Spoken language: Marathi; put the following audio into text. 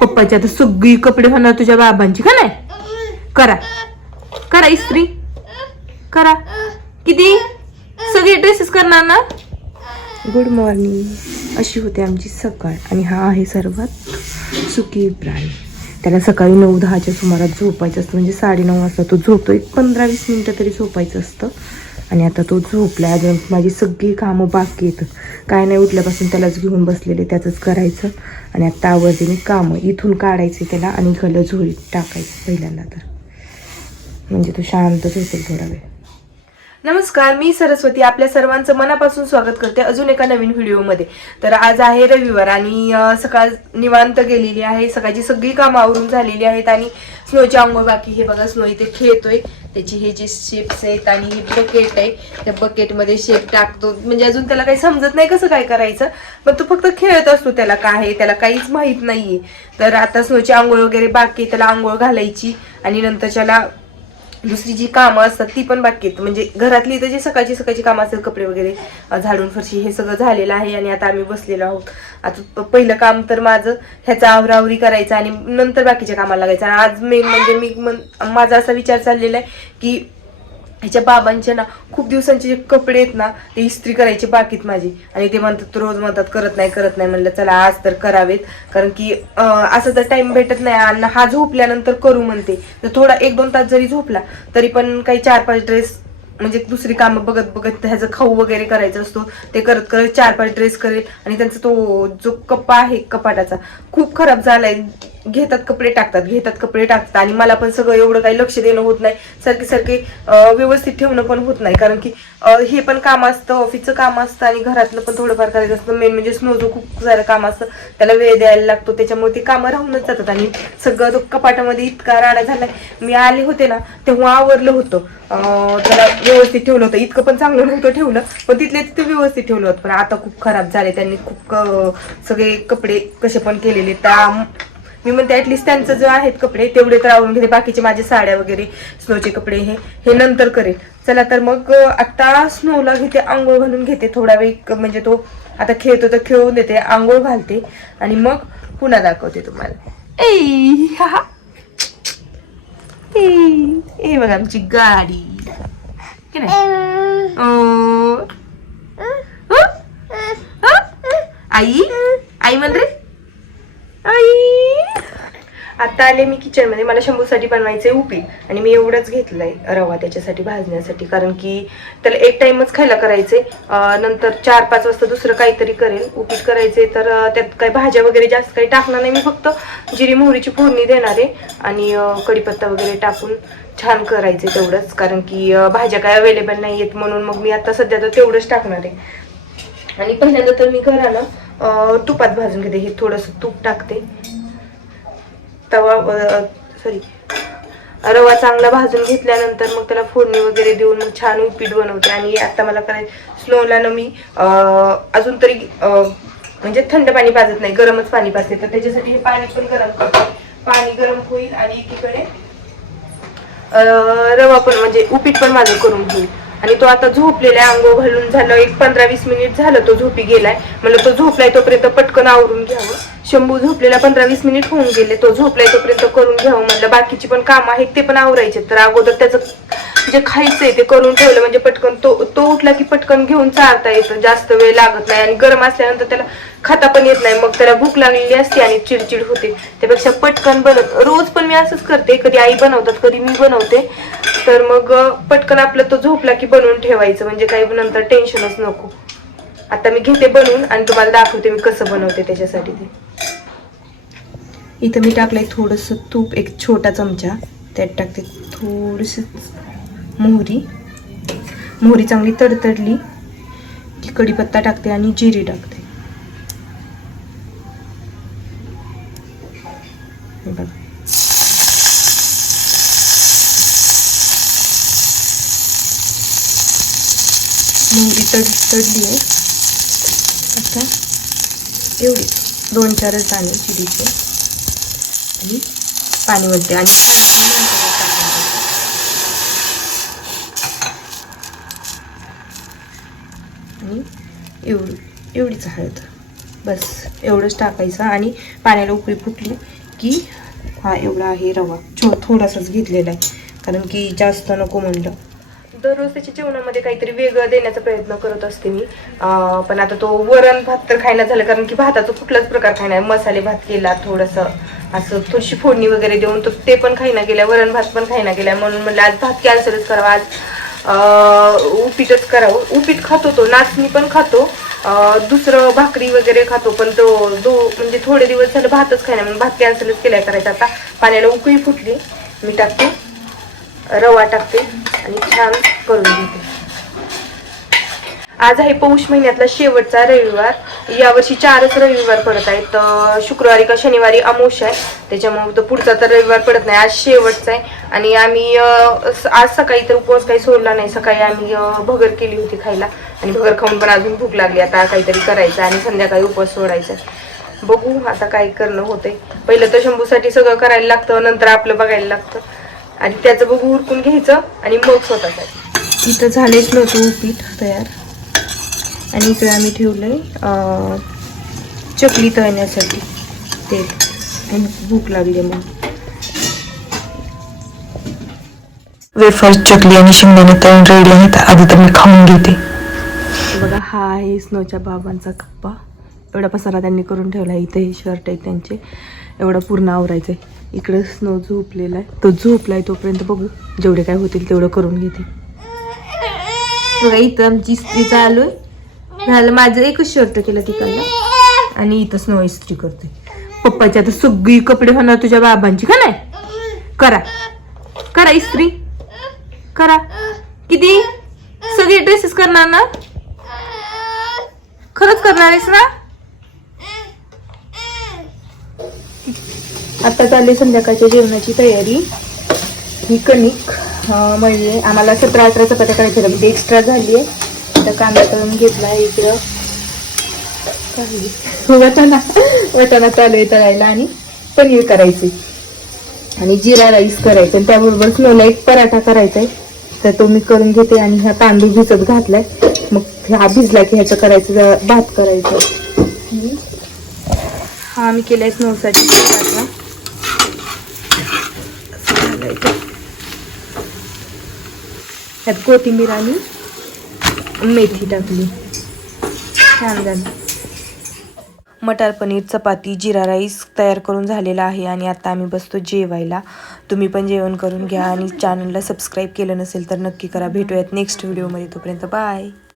पप्पाची आता सगळी कपडे होणार तुझ्या बाबांची का नाही? करा करा इस्त्री करा. किती सगळे ड्रेसेस करणार ना? Good morning. अशी होते आमची सकाळ. आणि हा आहे सर्वात सुखी प्राणी. त्याला सकाळी 9-10च्या सुमारात झोपायचं असतं, म्हणजे 9:30 वाजता तो झोपतो. एक 15-20 मिनिटं तरी झोपायचं असतं. आणि आता तो झोपला. अजून माझी सगळी कामं बाकी आहेत. काय नाही, उठल्यापासून त्यालाच घेऊन बसलेले, त्याचंच करायचं. आणि आता आवडते मी कामं इथून काढायचे त्याला आणि इकडलं झोळीत टाकायचं पहिल्यांदा, तर म्हणजे तो शांतच होतो थोडा वेळ. नमस्कार, मी सरस्वती. आपल्या सर्वांचं मनापासून स्वागत करते अजून एका नवीन व्हिडिओमध्ये. तर आज आहे रविवार आणि सकाळ निवांत गेलेली आहे. सकाळची सगळी कामं आवरून झालेली आहेत आणि स्नोची आंघोळ बाकी. हे बघा, स्नो इथे खेळतोय. त्याची हे जे शेप्स आहेत आणि ही बकेट आहे, त्या बकेटमध्ये शेप टाकतो. म्हणजे अजून त्याला काही समजत नाही कसं काय करायचं, पण तो फक्त खेळत असतो. त्याला काय आहे त्याला काहीच माहित नाहीये. तर आता स्नोची आंघोळ वगैरे बाकी, त्याला आंघोळ घालायची आणि नंतर त्याला दुसरी जी कामं असतात ती पण बाकी आहेत. म्हणजे घरातली तर जी सकाळची कामं असतात, कपडे वगैरे झाडून फरशी, हे सगळं झालेलं आहे. आणि आता आम्ही बसलेलो आहोत. आता पहिलं काम तर माझं ह्याचा आवरावरी करायचं आणि नंतर बाकीच्या कामाला लागायचं. आज मेन म्हणजे माझा असा विचार चाललेला आहे की ह्याच्या बाबांचे ना खूप दिवसांचे जे कपडे आहेत ना, ते इस्त्री करायचे बाकीत माझी. आणि ते म्हणतात, रोज म्हणतात करत नाही. म्हणलं चला आज तर करावेत, कारण की असं तर टाइम भेटत नाही. आणि हा झोपल्यानंतर करू म्हणते. तर थोडा 1-2 तास जरी झोपला तरी पण काही 4-5 ड्रेस, म्हणजे दुसरी कामं बघत ह्याचं खाऊ वगैरे करायचं असतो, ते करत 4-5 ड्रेस करेल. आणि त्यांचा तो जो कप्पा आहे कपाटाचा खूप खराब झालाय. घेतात कपडे टाकतात आणि मला पण सगळं एवढं काही लक्ष देणं होत नाही. सारखे व्यवस्थित ठेवणं पण होत नाही, कारण की हे पण काम असतं, ऑफिसचं काम असतं आणि घरातलं पण थोडंफार करायचं असतं. मेन म्हणजे स्नोचं खूप सारं काम असतं, त्याला वेळ द्यायला लागतो. त्याच्यामुळे ती कामं राहूनच जातात. आणि सगळं तो कपाटामध्ये इतका राडा झालाय. मी आले होते ना तेव्हा आवरलं होतं, त्याला व्यवस्थित ठेवलं होतं. इतकं पण चांगलं नव्हतं ठेवलं, पण तिथले तिथे व्यवस्थित ठेवलं होतं. पण आता खूप खराब झाले. त्यांनी खूप सगळे कपडे कसे पण केलेले. मी म्हणते ऍटलिस्ट त्यांचं जे आहेत कपडे तेवढे तर आवरून घेते. बाकीचे माझे साड्या वगैरे, स्नोचे कपडे हे नंतर करेल. चला तर मग आता स्नोला घेते, आंघोळ घालून घेते थोडा वेळ. म्हणजे तो आता खेळतो तर खेळून देते, आंघोळ घालते आणि मग पुन्हा दाखवते तुम्हाला. ए बघा आमची गाडी की नाही. आई म्हण रे, आई. आता आले मी किचन मध्ये. मला शंभूसाठी बनवायचंय उपीट आणि मी एवढंच घेतलंय रवा त्याच्यासाठी भाजण्यासाठी, कारण की त्याला एक टाइमच खायला करायचंय. नंतर 4-5 वाजता दुसरं काहीतरी करेल. उपीट करायचंय तर त्यात काही भाज्या वगैरे जास्त काही टाकणार नाही मी. फक्त जिरी मोहरीची फोडणी देणार आहे आणि कढीपत्ता वगैरे टाकून छान करायचे तेवढंच, कारण की भाज्या काय अवेलेबल नाही आहेत. म्हणून मग मी आता सध्या तर तेवढंच टाकणार आहे. आणि पहिल्यांदा तर मी घराला तुपात भाजून घेते. हे थोडंसं तूप टाकते. रवा चांगला भाजून घेतल्यानंतर मग त्याला फोडणी वगैरे देऊन छान उपीट बनवते. आणि आता मला करायचं स्नोला ना मी अजून तरी म्हणजे थंड पाणी पाजत नाही, गरमच पाणी पाजते. तर त्याच्यासाठी हे पाणी पण गरम करते. पाणी गरम होईल आणि एकीकडे रवा पण म्हणजे उपीट पण माझं करून घेईल. आणि तो आता झोपलेला आहे. आंघोळ घालून झालं, एक 15-20 मिनिट झालं तो झोपी गेलाय. म्हणलं तो झोपलाय तोपर्यंत पटकन आवरून घ्यावं. शंभू झोपलेला 15-20 मिनिट होऊन गेले, तो झोपलाय तोपर्यंत करून घ्यावं म्हणलं. बाकीची पण कामं आहेत ते पण आवरायचे. तर अगोदर त्याचं जे खायचंय ते करून ठेवलं, म्हणजे पटकन तो उठला की पटकन घेऊन चालता येतं, जास्त वेळ लागत नाही. आणि गरम असल्यानंतर त्याला खाता पण येत नाही, मग त्याला भूक लागलेली असते आणि चिडचिड होते. त्यापेक्षा पटकन रोज पण मी असंच करते, कधी आई बनवतात कधी मी बनवते. तर मग पटकन आपलं तो झोपला की बनवून ठेवायचं, म्हणजे काही नंतर टेन्शनच नको. आता मी घेते बनवून आणि तुम्हाला दाखवते मी कसं बनवते त्याच्यासाठी. ते इथं मी टाकलंय थोडंसं तूप, एक छोटा चमचा. त्यात टाकते थोडीशी मोहरी चांगली तडतडली की कढीपत्ता टाकते आणि जिरी टाकते. बघा, मोहरी तडली आहे. आता एवढी 2-4 दाणे जिरीचे आणि पाणी वरते. आणि एवढीच हळद, बस एवढंच टाकायचं. आणि पाण्याला उकळी फुटली की हा एवढा आहे रवा, थोडासाच घेतलेला आहे कारण की जास्त नको म्हणलं. दररोज त्याच्या जेवणामध्ये काहीतरी वेगळं देण्याचा प्रयत्न करत असते मी. पण आता तो वरण भात तर खायला झालं कारण की भाताचा कुठलाच प्रकार खायना. मसाले भात केला थोडंसं असं थोडीशी फोडणी वगैरे देऊन, तर ते पण खायना गेल्या, वरण भात पण खायना गेल्या. म्हणून म्हणलं आज भात कॅन्सलच करावा, आज उपीटच करावं. उपीट खातो तो, नाचणी पण खातो, दुसरं भाकरी वगैरे खातो, पण तो म्हणजे थोडे दिवस झालं भातच खायना, म्हणून भात कॅन्सलच केलाय करायचा. आता पाण्याला उकळी फुटली, मी टाकते रवा टाकते आणि छान करून घेते. आज आहे पौष महिन्यातला शेवटचा रविवार. यावर्षी 4च रविवार पडत आहेत. शुक्रवारी का शनिवारी अमावस्या आहे, त्याच्यामुळे पुढचा तर रविवार पडत नाही. आज शेवटचा आहे आणि आम्ही आज सकाळी तर उपवास काही सोडला नाही. सकाळी आम्ही भगर केली होती खायला आणि भगर खाऊन पण अजून भूक लागली. आता काहीतरी करायचं आणि संध्याकाळी उपवास सोडायचा. बघू आता काय करणं होतंय. पहिलं तर शंभूसाठी सगळं करायला लागतं, नंतर आपलं बघायला लागतं आणि त्याचं बघू उरकून घ्यायचं आणि मग स्वतःच. इथं झालेच नव्हतं उपीट तयार आणि इकडे आम्ही ठेवलंय चकली तळण्यासाठी तेल आणि भूक लागली मग. वेफर्स, चकली आणि शेंगदाणे तळून रेडी आहेत. आधी तर मी खाऊन घेते. बघा हा आहे स्नोच्या बाबांचा कप्पा. एवढा पसारा त्यांनी करून ठेवला. इथे हे शर्ट आहे त्यांचे, एवढा पूर्ण आवरायचं आहे. इकडे स्नो झोपलेला आहे, तो झोपलाय तोपर्यंत बघू जेवढे काय होतील तेवढं करून घेते. बघा इथं आमची इस्त्री चालू आहे. झालं माझं एकच शर्ट केलं तिकडला आणि इथं स्नो इस्त्री करते. पप्पाची आता सगळी कपडे होणार तुझ्या बाबांची का नाही. करा करा इस्त्री करा. किती सगळे ड्रेसेस करणार ना, खरंच करणार आहेस ना. आता चालली संध्याकाळच्या जेवणाची तयारी. ही कणिक म्हणजे आम्हाला 17-18 चपात्या करायच्या, म्हणजे एक्स्ट्रा झाली आहे. आता कांदा तळून घेतला आहे. इकडं वटाणा चालू आहे तळायला आणि पनीर करायचे आणि जिरा राईस करायचं आणि त्याबरोबर स्नोला एक पराठा करायचा आहे, तर तो मी करून घेते. आणि हा तांदूळ भिजत घातलाय, मग हा भिजला की ह्याचं करायचं भात करायचं. हा मी केलाय स्नोसाठी पराठा. त्यात कोथिंबीर आणि मेथी टाकली, छान झालं. मटार पनीर, चपाती, जिरा राईस तयार करून झालेला आहे आणि आता आम्ही बसतो जेवायला. तुम्ही पण जेवण करून घ्या आणि चॅनलला सबस्क्राईब केलं नसेल तर नक्की करा. भेटूयात नेक्स्ट व्हिडिओमध्ये, तोपर्यंत बाय.